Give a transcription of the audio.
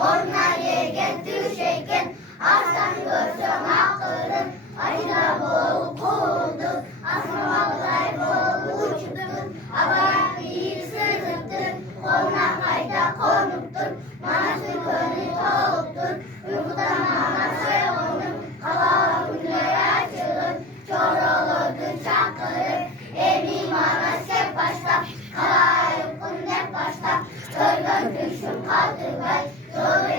Onlar yergen düşeyken aslan görsem akılın. Acına boğulup kovuldum. Asmamaklar boğulup uçtum. Abarak bir sırtıktır. Koluna kayda konuktur. Manasın könlü tavuktur. Uykudan anası onun. Hava günlere açılır. Çorolurdu çakırır. Emin manas hep başta. Kala yukkun hep başta. Örgün kışın kaldı ben. Doğru